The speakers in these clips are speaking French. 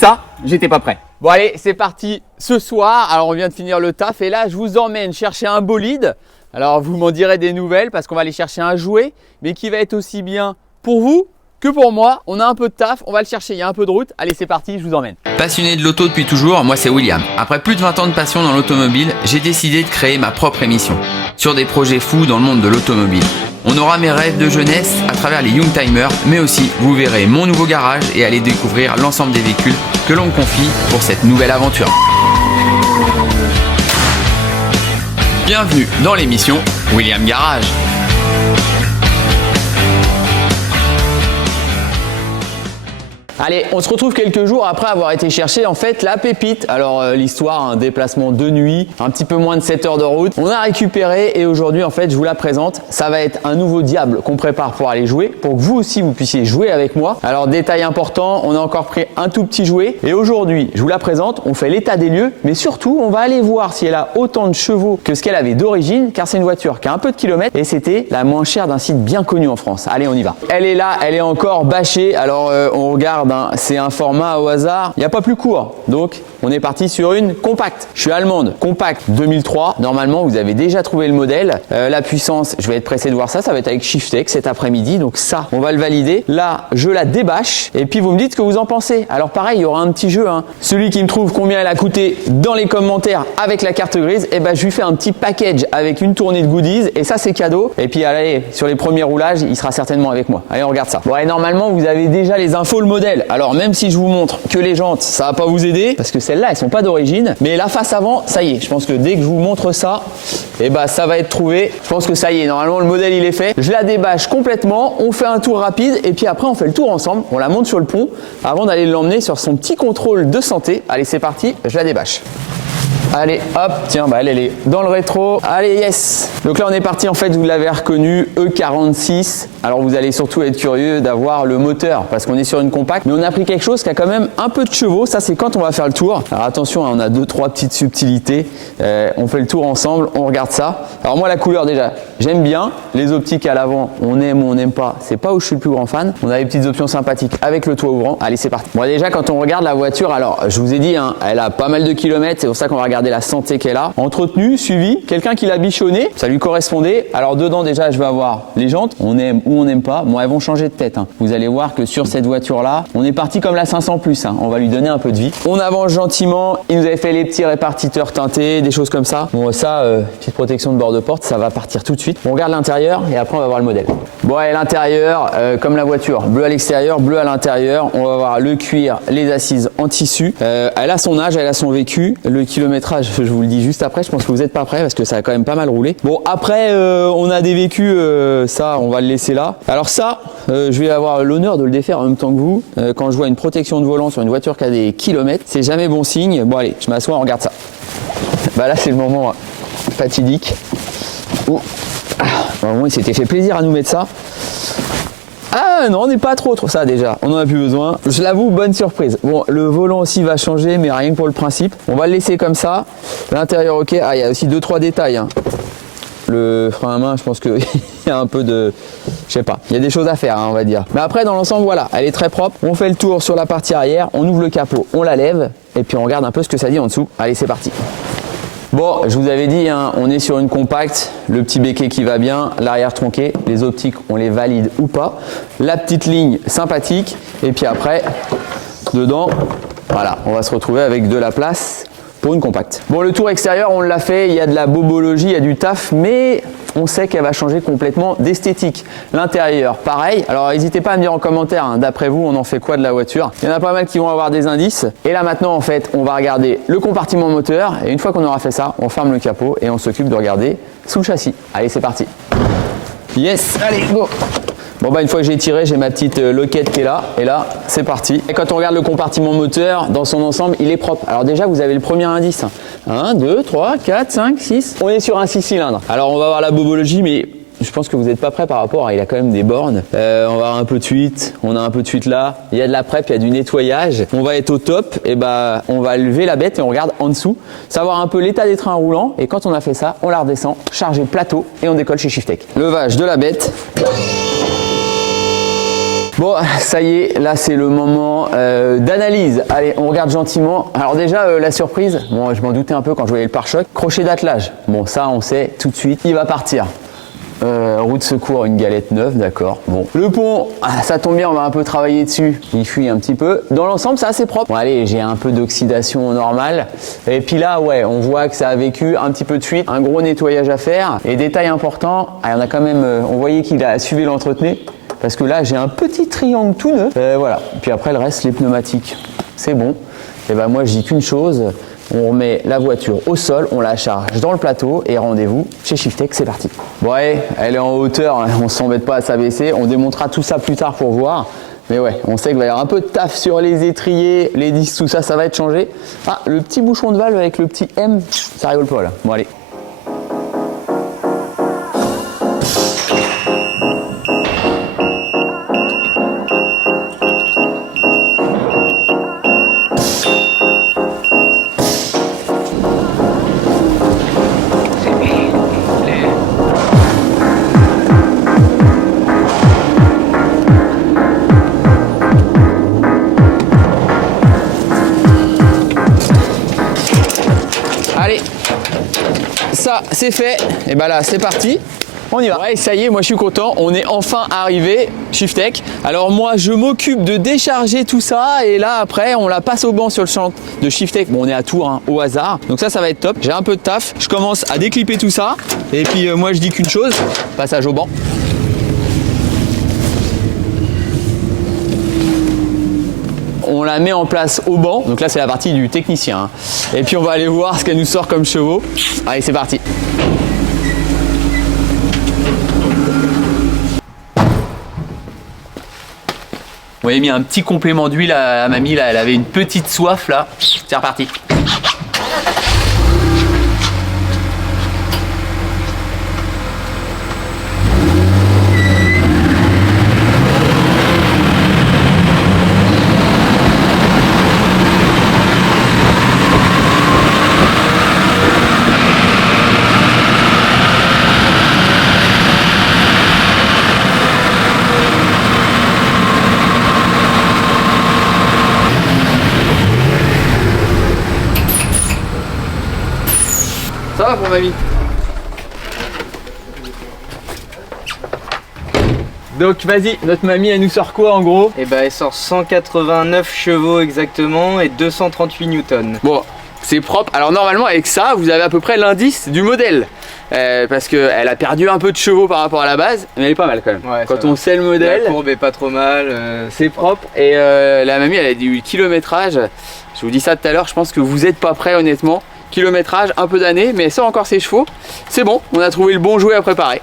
ça, j'étais pas prêt. Bon allez, c'est parti ce soir. Alors on vient de finir le taf et là je vous emmène chercher un bolide. Alors vous m'en direz des nouvelles parce qu'on va aller chercher un jouet, mais qui va être aussi bien pour vous que pour moi. On a un peu de taf, on va le chercher, il y a un peu de route. Allez c'est parti, je vous emmène. Passionné de l'auto depuis toujours, moi c'est William. Après plus de 20 ans de passion dans l'automobile, j'ai décidé de créer ma propre émission sur des projets fous dans le monde de l'automobile. On aura mes rêves de jeunesse à travers les Youngtimers, mais aussi vous verrez mon nouveau garage et allez découvrir l'ensemble des véhicules que l'on me confie pour cette nouvelle aventure. Bienvenue dans l'émission William Garage. Allez, on se retrouve quelques jours après avoir été chercher en fait la pépite. Alors l'histoire, un déplacement de nuit, un petit peu moins de 7 heures de route. On a récupéré et aujourd'hui en fait je vous la présente. Ça va être un nouveau diable qu'on prépare pour aller jouer, pour que vous aussi vous puissiez jouer avec moi. Alors détail important, on a encore pris un tout petit jouet et aujourd'hui je vous la présente, on fait l'état des lieux, mais surtout on va aller voir si elle a autant de chevaux que ce qu'elle avait d'origine, car c'est une voiture qui a un peu de kilomètres et c'était la moins chère d'un site bien connu en France. Allez on y va. Elle est là, elle est encore bâchée. Alors on regarde. C'est un format au hasard, il n'y a pas plus court, donc on est parti sur une compacte. Je suis allemande, compacte 2003, normalement vous avez déjà trouvé le modèle. La puissance, je vais être pressé de voir ça, ça va être avec Shiftech cet après-midi, donc ça on va le valider. Là je la débâche et puis vous me dites ce que vous en pensez. Alors pareil, il y aura un petit jeu, celui qui me trouve combien elle a coûté dans les commentaires avec la carte grise, et ben je lui fais un petit package avec une tournée de goodies et ça c'est cadeau. Et puis allez, sur les premiers roulages, il sera certainement avec moi. Allez on regarde ça. Bon et normalement vous avez déjà les infos, le modèle. Alors même si je vous montre que les jantes, ça va pas vous aider parce que celles-là elles sont pas d'origine, mais la face avant, ça y est, je pense que dès que je vous montre ça, et bah ça va être trouvé. Je pense que ça y est, normalement le modèle il est fait. Je la débâche complètement, on fait un tour rapide et puis après on fait le tour ensemble, on la monte sur le pont avant d'aller l'emmener sur son petit contrôle de santé. Allez c'est parti, je la débâche. Allez hop, tiens bah elle est dans le rétro, allez yes. Donc là on est parti, en fait vous l'avez reconnu, E46. Alors vous allez surtout être curieux d'avoir le moteur parce qu'on est sur une compacte, mais on a pris quelque chose qui a quand même un peu de chevaux. Ça c'est quand on va faire le tour. Alors attention, on a 2-3 petites subtilités. On fait le tour ensemble, on regarde ça. Alors moi la couleur déjà, j'aime bien. Les optiques à l'avant, on aime ou on n'aime pas. C'est pas où je suis le plus grand fan. On a des petites options sympathiques avec le toit ouvrant. Allez c'est parti. Bon déjà quand on regarde la voiture, alors je vous ai dit, elle a pas mal de kilomètres. C'est pour ça qu'on va regarder la santé qu'elle a. Entretenu, suivi, quelqu'un qui l'a bichonné, ça lui correspondait. Alors dedans déjà je vais avoir les jantes, on aime ou on n'aime pas. Bon elles vont changer de tête. Vous allez voir que sur cette voiture là, on est parti comme la 500 plus. On va lui donner un peu de vie. On avance gentiment. Il nous avait fait les petits répartiteurs teintés, des choses comme ça. Bon ça, petite protection de bord de porte, ça va partir tout de suite. On regarde l'intérieur et après on va voir le modèle. Bon et l'intérieur, comme la voiture, bleu à l'extérieur, bleu à l'intérieur. On va voir le cuir, les assises en tissu. Elle a son âge, elle a son vécu. Le kilométrage, je vous le dis juste après. Je pense que vous n'êtes pas prêts parce que ça a quand même pas mal roulé. Bon après, on a des vécus, ça on va le laisser là. Alors ça, je vais avoir l'honneur de le défaire en même temps que vous. Quand je vois une protection de volant sur une voiture qui a des kilomètres, c'est jamais bon signe. Bon allez, je m'assois, on regarde ça. Bah là c'est le moment fatidique. Bon, il s'était fait plaisir à nous mettre ça. Ah non, on n'est pas trop ça déjà, on en a plus besoin. Je l'avoue, bonne surprise. Bon, le volant aussi va changer, mais rien que pour le principe. On va le laisser comme ça. L'intérieur ok, il y a aussi 2-3 détails. Le frein à main, je pense qu'il y a un peu de... Je sais pas, il y a des choses à faire, on va dire. Mais après, dans l'ensemble, voilà, elle est très propre. On fait le tour sur la partie arrière, on ouvre le capot, on la lève, et puis on regarde un peu ce que ça dit en dessous. Allez, c'est parti. Bon, je vous avais dit, on est sur une compacte, le petit béquet qui va bien, l'arrière tronqué, les optiques, on les valide ou pas. La petite ligne sympathique, et puis après, dedans, voilà, on va se retrouver avec de la place pour une compacte. Bon, le tour extérieur, on l'a fait, il y a de la bobologie, il y a du taf, mais on sait qu'elle va changer complètement d'esthétique. L'intérieur, pareil. Alors, n'hésitez pas à me dire en commentaire, d'après vous, on en fait quoi de la voiture? Il y en a pas mal qui vont avoir des indices. Et là, maintenant, en fait, on va regarder le compartiment moteur. Et une fois qu'on aura fait ça, on ferme le capot et on s'occupe de regarder sous le châssis. Allez, c'est parti. Yes, allez, go! Bon bah une fois que j'ai tiré, j'ai ma petite loquette qui est là, et là c'est parti. Et quand on regarde le compartiment moteur, dans son ensemble, il est propre. Alors déjà vous avez le premier indice. 1, 2, 3, 4, 5, 6. On est sur un 6 cylindres. Alors on va voir la bobologie, mais je pense que vous n'êtes pas prêts par rapport à, il a quand même des bornes. On va avoir un peu de fuite, on a un peu de fuite là. Il y a de la prep, il y a du nettoyage. On va être au top, et bah on va lever la bête et on regarde en dessous. Savoir un peu l'état des trains roulants. Et quand on a fait ça, on la redescend, chargé plateau et on décolle chez Shiftech. Levage de la bête. Bon, ça y est, là c'est le moment d'analyse. Allez, on regarde gentiment. Alors déjà, la surprise, bon, je m'en doutais un peu quand je voyais le pare-choc. Crochet d'attelage. Bon, ça on sait tout de suite, il va partir. Roue de secours, une galette neuve, d'accord. Bon, le pont, ça tombe bien, on va un peu travailler dessus. Il fuit un petit peu. Dans l'ensemble, c'est assez propre. Bon, allez, j'ai un peu d'oxydation normale. Et puis là, ouais, on voit que ça a vécu un petit peu de fuite, un gros nettoyage à faire. Et détail important, il y en a quand même, on voyait qu'il a suivi l'entretenait. Parce que là, j'ai un petit triangle tout neuf. Voilà. Puis après, le reste, les pneumatiques. C'est bon. Et ben moi, je dis qu'une chose. On remet la voiture au sol, on la charge dans le plateau et rendez-vous chez Shiftech, c'est parti. Bon ouais, elle est en hauteur, on s'embête pas à s'abaisser, on démontera tout ça plus tard pour voir. Mais ouais, on sait qu'il va y avoir un peu de taf sur les étriers, les disques, tout ça, ça va être changé. Ah, le petit bouchon de valve avec le petit M, ça rigole pas là. Bon allez. Allez, ça c'est fait, et ben là c'est parti, on y va. Ouais, ça y est, moi je suis content, on est enfin arrivé, Shiftech. Alors moi je m'occupe de décharger tout ça et là après on la passe au banc sur le champ de Shiftech. Bon, on est à Tours, hein, au hasard, donc ça va être top. J'ai un peu de taf, je commence à déclipper tout ça et puis moi je dis qu'une chose, passage au banc. On la met en place au banc, donc là c'est la partie du technicien, hein. Et puis on va aller voir ce qu'elle nous sort comme chevaux. Allez, c'est parti. Vous voyez, mis un petit complément d'huile à mamie, là elle avait une petite soif là, c'est reparti. Ça va pour mamie? Donc vas-y, notre mamie elle nous sort quoi en gros? Et bah elle sort 189 chevaux exactement et 238 newtons. Bon, c'est propre. Alors normalement avec ça, vous avez à peu près l'indice du modèle. Parce qu'elle a perdu un peu de chevaux par rapport à la base, mais elle est pas mal quand même. Ouais, quand on sait le modèle, la courbe est pas trop mal. c'est propre. Et la mamie elle a du kilométrage. Je vous dis ça tout à l'heure, je pense que vous n'êtes pas prêts honnêtement. Kilométrage, un peu d'années, mais sans encore ses chevaux. C'est bon, on a trouvé le bon jouet à préparer.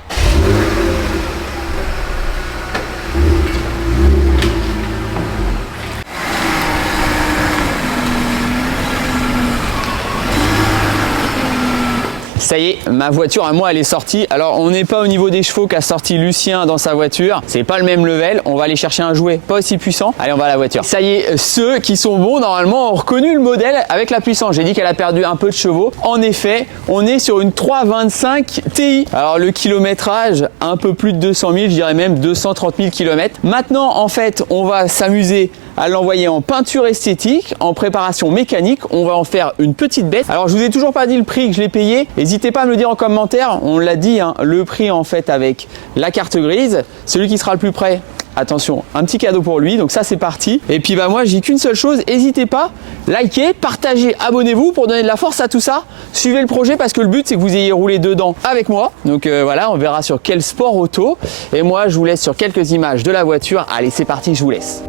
Ça y est, ma voiture à moi elle est sortie. Alors on n'est pas au niveau des chevaux qu'a sorti Lucien dans sa voiture. C'est pas le même level. On va aller chercher un jouet pas aussi puissant. Allez, on va à la voiture. Ça y est, ceux qui sont bons normalement ont reconnu le modèle avec la puissance. J'ai dit qu'elle a perdu un peu de chevaux. En effet, on est sur une 325 Ti. Alors le kilométrage, un peu plus de 200 000, je dirais même 230 000 km. Maintenant, en fait, on va s'amuser à l'envoyer en peinture esthétique, en préparation mécanique. On va en faire une petite bête. Alors je vous ai toujours pas dit le prix que je l'ai payé. N'hésitez pas à me le dire en commentaire. On l'a dit, hein, le prix en fait avec la carte grise. Celui qui sera le plus près, attention, un petit cadeau pour lui. Donc ça c'est parti. Et puis bah moi je dis qu'une seule chose, n'hésitez pas, likez, partagez, abonnez-vous pour donner de la force à tout ça. Suivez le projet parce que le but c'est que vous ayez roulé dedans avec moi. Donc voilà, on verra sur quel sport auto. Et moi je vous laisse sur quelques images de la voiture. Allez, c'est parti, je vous laisse.